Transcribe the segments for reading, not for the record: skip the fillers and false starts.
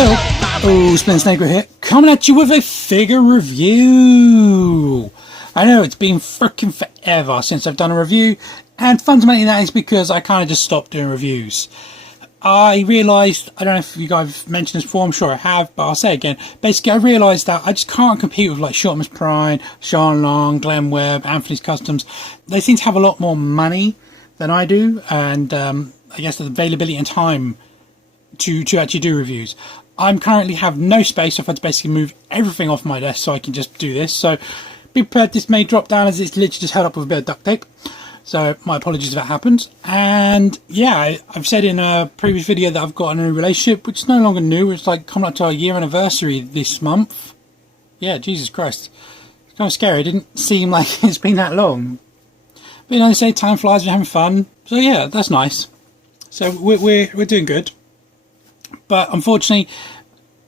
Oh, Spin Snake here, coming at you with a figure review. I know it's been freaking forever since I've done a review, and fundamentally that is because I kind of just stopped doing reviews. I realised, I don't know if you guys have mentioned this before, I'm sure I have, but I'll say it again. Basically, I realised that I just can't compete with like Shotman's Prime, Sean Long, Glenn Webb, Anthony's Customs. They seem to have a lot more money than I do, and I guess the availability and time to actually do reviews. I'm currently have no space, so I've had to basically move everything off my desk so I can just do this. So be prepared, this may drop down as it's literally just held up with a bit of duct tape. So my apologies if that happens. And yeah, I've said in a previous video that I've got a new relationship, which is no longer new. It's like coming up to our year anniversary this month. Yeah, Jesus Christ. It's kind of scary. It didn't seem like it's been that long. But you know, they say time flies, we're having fun. So yeah, that's nice. So we're doing good. But unfortunately,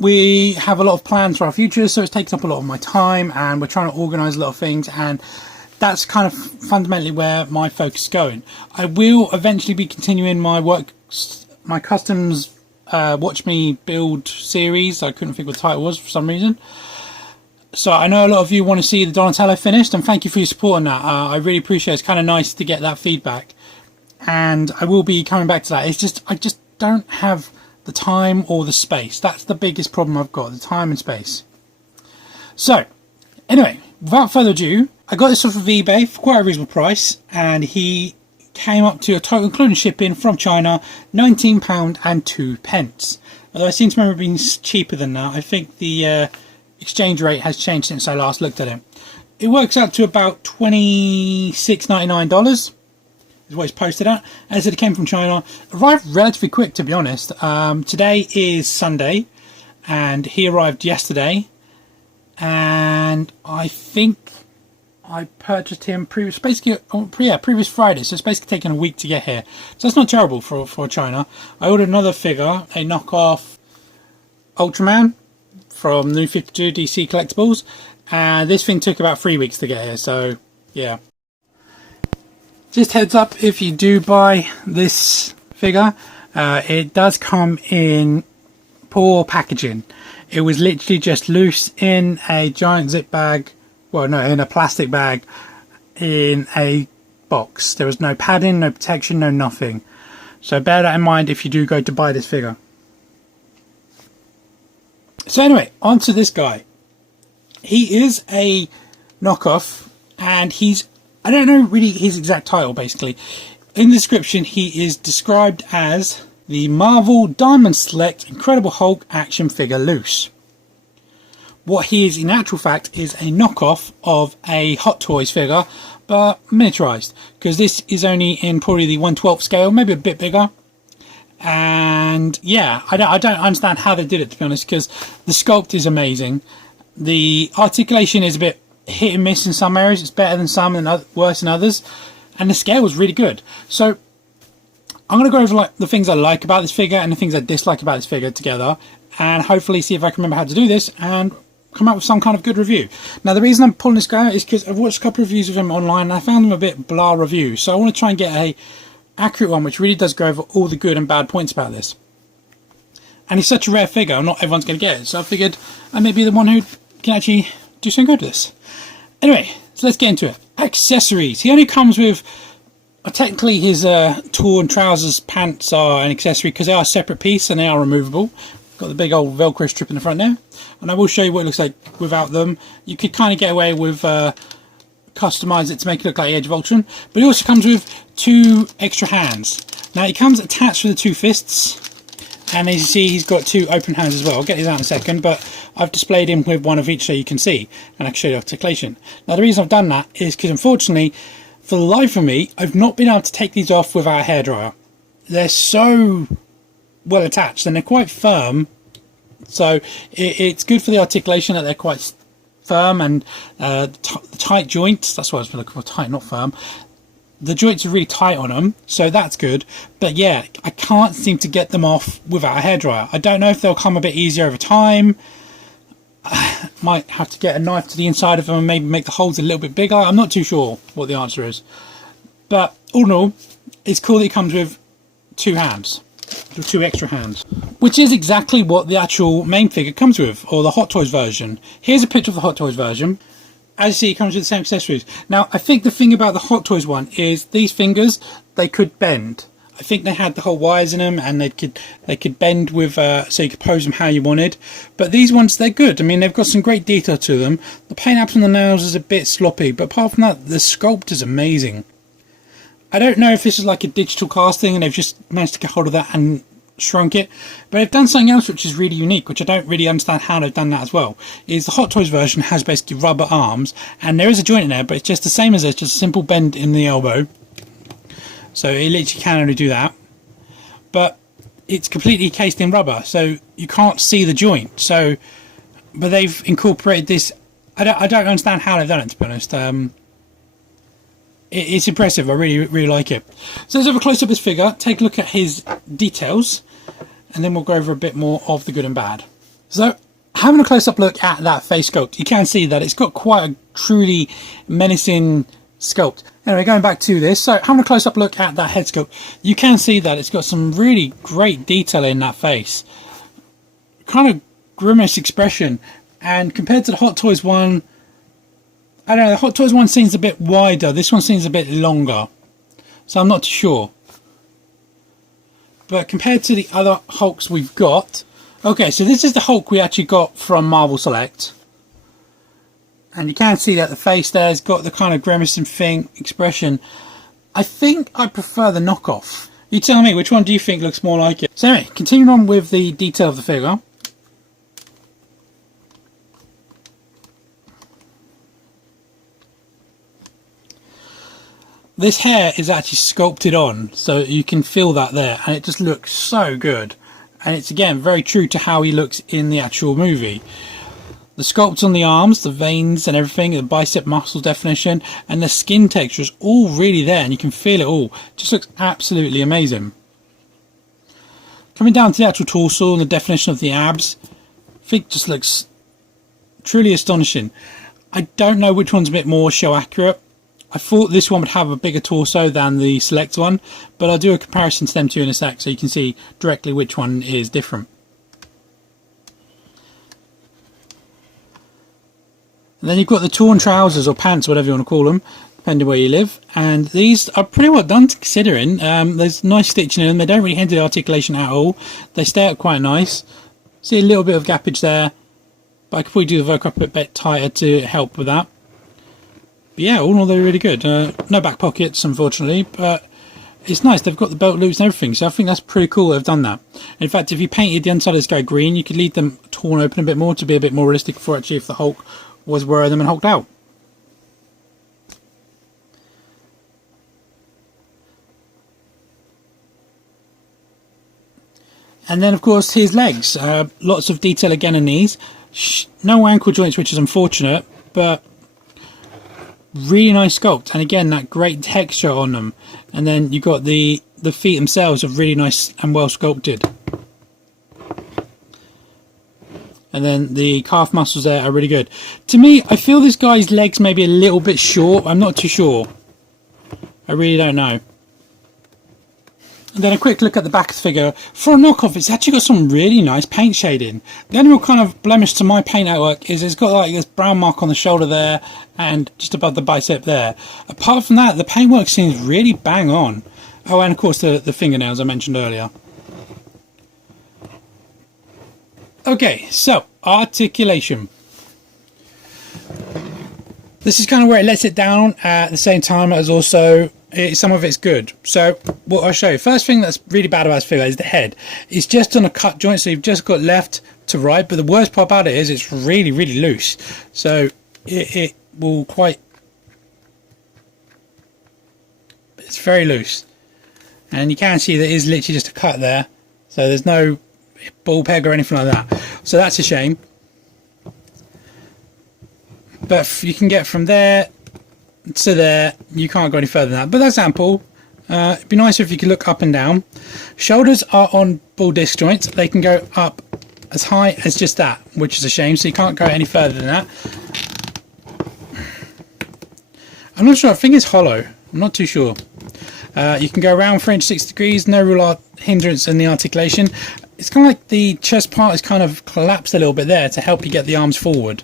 we have a lot of plans for our future, so it's taken up a lot of my time, and we're trying to organise a lot of things, and that's kind of fundamentally where my focus is going. I will eventually be continuing my my customs watch me build series. I couldn't think what the title was for some reason. So I know a lot of you want to see the Donatello finished, and thank you for your support on that. I really appreciate it. It's kind of nice to get that feedback, and I will be coming back to that. It's just I just don't have the time or the space. That's the biggest problem I've got, the time and space. So anyway, without further ado, I got this off of eBay for quite a reasonable price, and he came up to a total including shipping from China, £19 and 2p. Although I seem to remember it being cheaper than that. I think the exchange rate has changed since I last looked at it. It works out to about $26.99 is what it's posted at. As I said, it came from China. Arrived relatively quick, to be honest. Today is Sunday, and he arrived yesterday. And I think I purchased him previous Friday, so it's basically taken a week to get here. So that's not terrible for China. I ordered another figure, a knockoff Ultraman from New 52 DC Collectibles, and this thing took about 3 weeks to get here, so yeah. Just heads up, if you do buy this figure, it does come in poor packaging. It was literally just loose in a giant zip bag, well no, in a plastic bag in a box. There was no padding, no protection, no nothing. So bear that in mind if you do go to buy this figure. So anyway, on to this guy. He is a knockoff, and he's, I don't know really his exact title basically. In the description he is described as the Marvel Diamond Select Incredible Hulk action figure loose. What he is in actual fact is a knockoff of a Hot Toys figure, but miniaturized, because this is only in probably the 1/12 scale, maybe a bit bigger. And yeah, I don't understand how they did it, to be honest, because the sculpt is amazing. The articulation is a bit hit and miss in some areas. It's better than some and worse than others, and the scale was really good. So I'm going to go over like the things I like about this figure and the things I dislike about this figure together, and hopefully see if I can remember how to do this and come up with some kind of good review. Now the reason I'm pulling this guy out is because I've watched a couple of reviews of him online, and I found them a bit blah reviews, so I want to try and get a accurate one which really does go over all the good and bad points about this. And he's such a rare figure, not everyone's going to get it, so I figured I may be the one who can actually do something good with this. Anyway, so let's get into it. Accessories. He only comes with, technically his torn trousers, pants are an accessory because they are a separate piece and they are removable. Got the big old Velcro strip in the front there, and I will show you what it looks like without them. You could kind of get away with customize it to make it look like Age of Ultron, but it also comes with 2 extra hands. Now it comes attached with the 2 fists, and as you see he's got 2 open hands as well. I'll get these out in a second, but I've displayed him with one of each so you can see, and I can show you articulation. Now the reason I've done that is because unfortunately, for the life of me, I've not been able to take these off without a hairdryer. They're so well attached and they're quite firm, so it's good for the articulation that they're quite firm, and tight joints. That's what I was looking for, tight, not firm. The joints are really tight on them, so that's good. But yeah, I can't seem to get them off without a hairdryer. I don't know if they'll come a bit easier over time. Might have to get a knife to the inside of them and maybe make the holes a little bit bigger. I'm not too sure what the answer is. But all in all, it's cool that it comes with 2 hands. with 2 extra hands, which is exactly what the actual main figure comes with, or the Hot Toys version. Here's a picture of the Hot Toys version. As you see, it comes with the same accessories. Now, I think the thing about the Hot Toys one is these fingers, they could bend. I think they had the whole wires in them, and they could bend with, so you could pose them how you wanted. But these ones, they're good. I mean, they've got some great detail to them. The paint apps on the nails is a bit sloppy, but apart from that, the sculpt is amazing. I don't know if this is like a digital casting and they've just managed to get hold of that and shrunk it, but they've done something else which is really unique, which I don't really understand how they've done that as well. Is the Hot Toys version has basically rubber arms, and there is a joint in there, but it's just the same as this, just a simple bend in the elbow. So it literally can only do that, but it's completely cased in rubber, so you can't see the joint. So, but they've incorporated this. I don't understand how they've done it, to be honest. It's impressive. I really like it. So let's have a close up of this figure, take a look at his details, and then we'll go over a bit more of the good and bad. So having a close up look at that face sculpt, you can see that it's got quite a truly menacing sculpt. Anyway, going back to this, so having a close up look at that head sculpt, you can see that it's got some really great detail in that face. Kind of grimace expression, and compared to the Hot Toys one, I don't know, the Hot Toys one seems a bit wider, this one seems a bit longer, so I'm not too sure. But compared to the other Hulks we've got, okay, so this is the Hulk we actually got from Marvel Select. And you can see that the face there has got the kind of grimacing thing, expression. I think I prefer the knockoff. You tell me, which one do you think looks more like it? So anyway, continuing on with the detail of the figure. This hair is actually sculpted on, so you can feel that there, and it just looks so good. And it's again very true to how he looks in the actual movie. The sculpts on the arms, the veins and everything, the bicep muscle definition, and the skin texture is all really there, and you can feel it all. It just looks absolutely amazing. Coming down to the actual torso and the definition of the abs, I think it just looks truly astonishing. I don't know which one's a bit more show accurate. I thought this one would have a bigger torso than the Select one, but I'll do a comparison to them two in a sec so you can see directly which one is different. And then you've got the torn trousers or pants, whatever you want to call them, depending where you live. And these are pretty well done considering. There's nice stitching in them. They don't really hinder the articulation at all. They stay up quite nice. See a little bit of gappage there, but I could probably do the Velcro up a bit tighter to help with that. But yeah, all in all they're really good. No back pockets, unfortunately, but it's nice. They've got the belt loops and everything, so I think that's pretty cool they've done that. In fact, if you painted the inside of this guy green, you could leave them torn open a bit more to be a bit more realistic for actually if the Hulk was wearing them and hulked out. And then of course his legs, lots of detail again in these. No ankle joints, which is unfortunate, but really nice sculpt, and again that great texture on them. And then you got the feet themselves are really nice and well sculpted. And then the calf muscles there are really good. To me, I feel this guy's legs may be a little bit short. I'm not too sure. I really don't know. And then a quick look at the back of the figure. For a knockoff, it's actually got some really nice paint shading. The only real kind of blemish to my paint artwork is it's got like this brown mark on the shoulder there and just above the bicep there. Apart from that, the paintwork seems really bang on. Oh, and of course the fingernails I mentioned earlier. Okay, so articulation. This is kind of where it lets it down at the same time as also some of it's good. So what I'll show you, first thing that's really bad about this figure is the head. It's just on a cut joint, so you've just got left to right, but the worst part about it is it's really loose, so it will quite, it's very loose, and you can see that it is literally just a cut there, so there's no ball peg or anything like that, so that's a shame. But you can get from there to there, you can't go any further than that, but that's ample. It'd be nicer if you could look up and down. Shoulders are on ball disc joints, they can go up as high as just that, which is a shame, so you can't go any further than that. I'm not sure, I think it's hollow, I'm not too sure. You can go around 360 degrees, no real hindrance in the articulation. It's kind of like the chest part is kind of collapsed a little bit there to help you get the arms forward.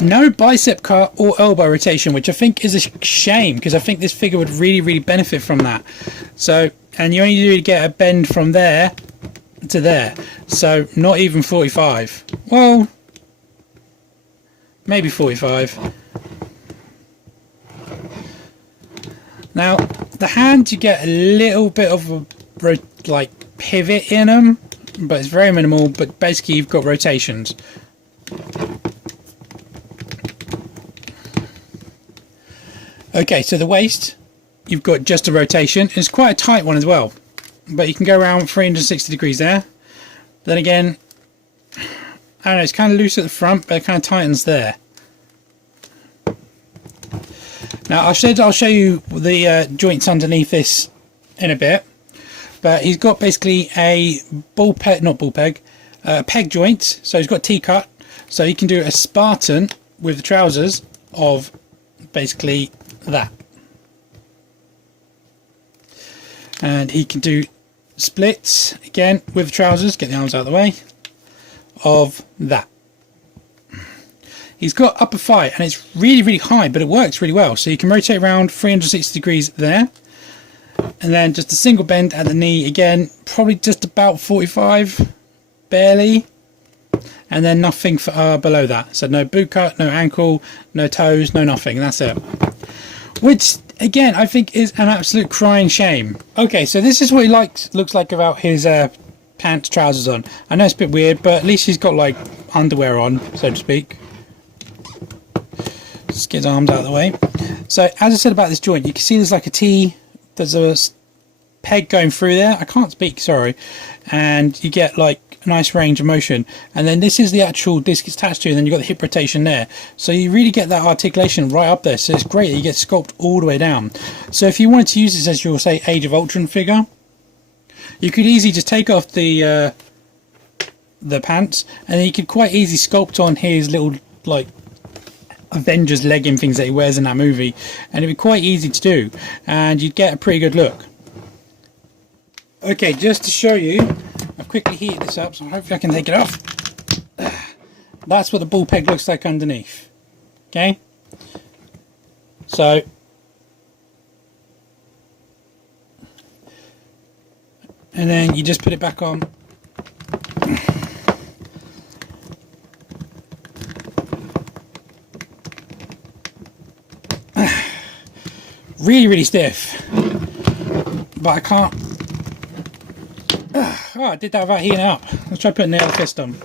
No bicep cut or elbow rotation, which I think is a shame, because I think this figure would really benefit from that. So, and you only really get a bend from there to there, so not even 45. Well, maybe 45. Now the hands, you get a little bit of a like pivot in them, but it's very minimal. But basically you've got rotations. Okay, so the waist, you've got just a rotation. It's quite a tight one as well, but you can go around 360 degrees there. Then again, I don't know, it's kind of loose at the front, but it kind of tightens there. Now I'll show you the joints underneath this in a bit, but he's got basically a peg joint. So he's got T-cut, so he can do a Spartan with the trousers of basically that, and he can do splits again with the trousers, get the arms out of the way, of that. He's got upper thigh, and it's really high, but it works really well. So you can rotate around 360 degrees there, and then just a single bend at the knee again, probably just about 45, barely, and then nothing for, below that. So no boot cut, no ankle, no toes, no nothing, and that's it. Which again I think is an absolute crying shame. Okay, so this is what he looks like without his pants, trousers on. I know it's a bit weird, but at least he's got like underwear on, so to speak. Just get his arms out of the way. So as I said about this joint, you can see there's like a T, there's a peg going through there, I can't speak, sorry, and you get like a nice range of motion. And then this is the actual disc it's attached to, and then you've got the hip rotation there, so you really get that articulation right up there. So it's great that you get sculpt all the way down. So if you wanted to use this as your, say, Age of Ultron figure, you could easily just take off the pants, and then you could quite easily sculpt on his little like Avengers legging things that he wears in that movie, and it'd be quite easy to do, and you'd get a pretty good look. Okay, just to show you, I've quickly heated this up, so hopefully I can take it off. That's what the ball peg looks like underneath. Okay, so and then you just put it back on. Really stiff, but I can't. Oh, I did that without heating it up. Let's try putting the other fist on.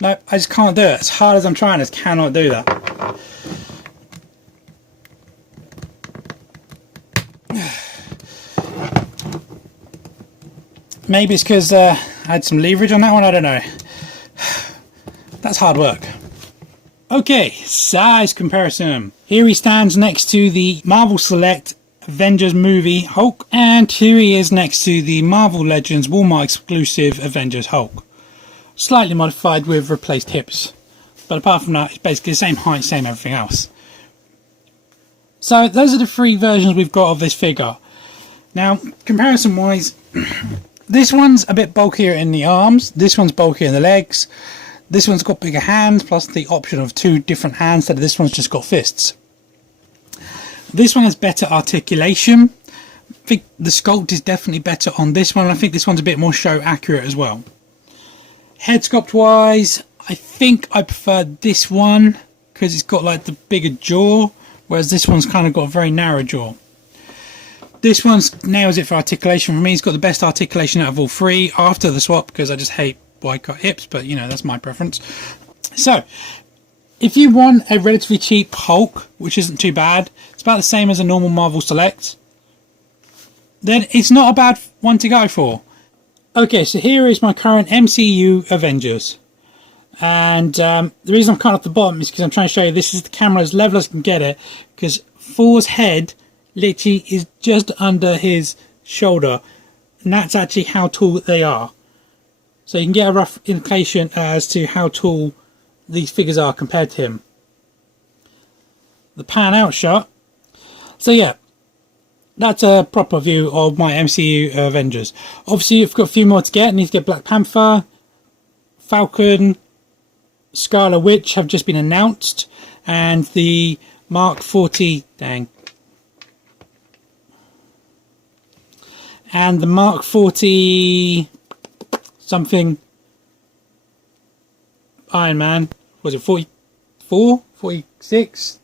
No, I just can't do it. As hard as I'm trying, I just cannot do that. Maybe it's because I had some leverage on that one, I don't know. That's hard work. Okay, size comparison. Here he stands next to the Marvel Select Avengers movie Hulk, and here he is next to the Marvel Legends Walmart exclusive Avengers Hulk. Slightly modified with replaced hips, but apart from that, it's basically the same height, same everything else. So those are the three versions we've got of this figure. Now, comparison wise, this one's a bit bulkier in the arms, this one's bulkier in the legs, this one's got bigger hands, plus the option of two different hands, so this one's just got fists. This one has better articulation. I think the sculpt is definitely better on this one, and I think this one's a bit more show accurate as well. Head sculpt wise, I think I prefer this one, because it's got like the bigger jaw, whereas this one's kind of got a very narrow jaw. This one nails it for articulation for me. It's got the best articulation out of all three after the swap, because I just hate wide cut hips, but you know, that's my preference. So if you want a relatively cheap Hulk, which isn't too bad, it's about the same as a normal Marvel Select, then it's not a bad one to go for. Okay, so here is my current MCU Avengers, and the reason I'm cutting off the bottom is because I'm trying to show you this is the camera as level as I can get it, because Thor's head literally is just under his shoulder, and that's actually how tall they are. So you can get a rough indication as to how tall these figures are compared to him. The pan out shot. So yeah, that's a proper view of my MCU Avengers. Obviously I've got a few more to get. I need to get Black Panther, Falcon, Scarlet Witch have just been announced, and the Mark 40, and the Mark 40 something Iron Man, was it 44, 46?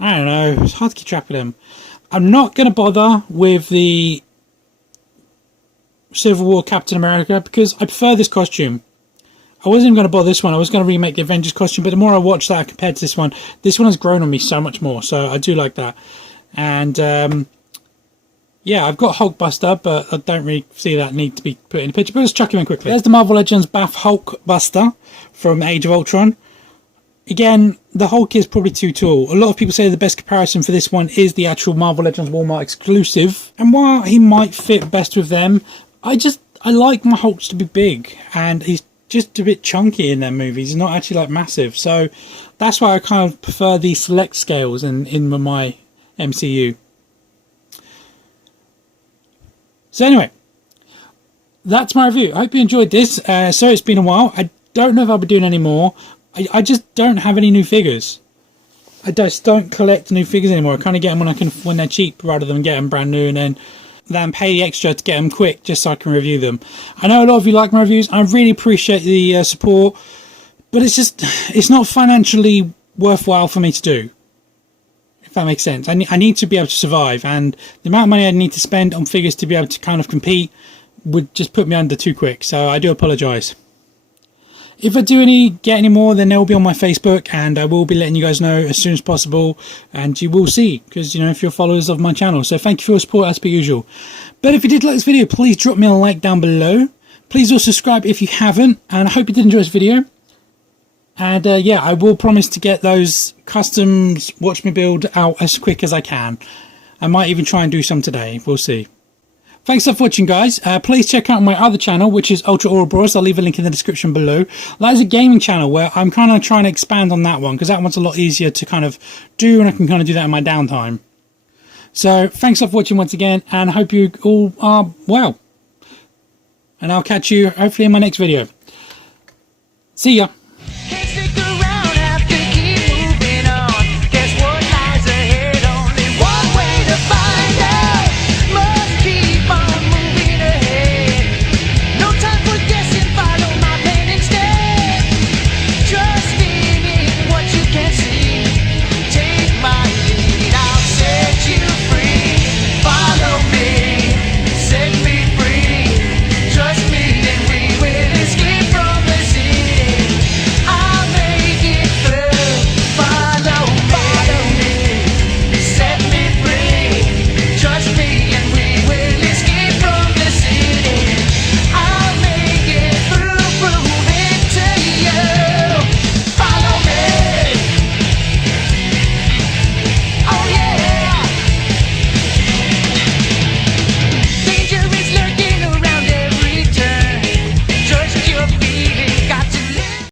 I don't know, it's hard to keep track of them. I'm not going to bother with the Civil War Captain America because I prefer this costume. I wasn't even going to bother this one. I was going to remake the Avengers costume, but the more I watch that compared to this one has grown on me so much more, so I do like that. And yeah, I've got Hulkbuster, but I don't really see that need to be put in the picture, but let's chuck him in quickly. There's the Marvel Legends Bath Hulkbuster from Age of Ultron. Again, the Hulk is probably too tall. A lot of people say the best comparison for this one is the actual Marvel Legends Walmart exclusive. And while he might fit best with them, I like my Hulks to be big. And he's just a bit chunky in their movies. He's not actually like massive. So that's why I kind of prefer the select scales in my MCU. So anyway, that's my review. I hope you enjoyed this. So it's been a while. I don't know if I'll be doing any more. I just don't have any new figures. I just don't collect new figures anymore. I kind of get them when they're cheap rather than get them brand new and then pay the extra to get them quick just so I can review them. I know a lot of you like my reviews. I really appreciate the support, but it's not financially worthwhile for me to do, if that makes sense. I need to be able to survive, and the amount of money I need to spend on figures to be able to kind of compete would just put me under too quick, so I do apologise. If I do get any more, then they'll be on my Facebook, and I will be letting you guys know as soon as possible, and you will see, because, you know, if you're followers of my channel. So thank you for your support as per usual. But if you did like this video, please drop me a like down below. Please also subscribe if you haven't, and I hope you did enjoy this video. And yeah, I will promise to get those customs Watch Me Build out as quick as I can. I might even try and do some today, we'll see. Thanks for watching, guys. Please check out my other channel, which is UltraOuroboros. I'll leave a link in the description below. That is a gaming channel where I'm kind of trying to expand on that one, because that one's a lot easier to kind of do, and I can kind of do that in my downtime. So thanks for watching once again, and I hope you all are well. And I'll catch you hopefully in my next video. See ya.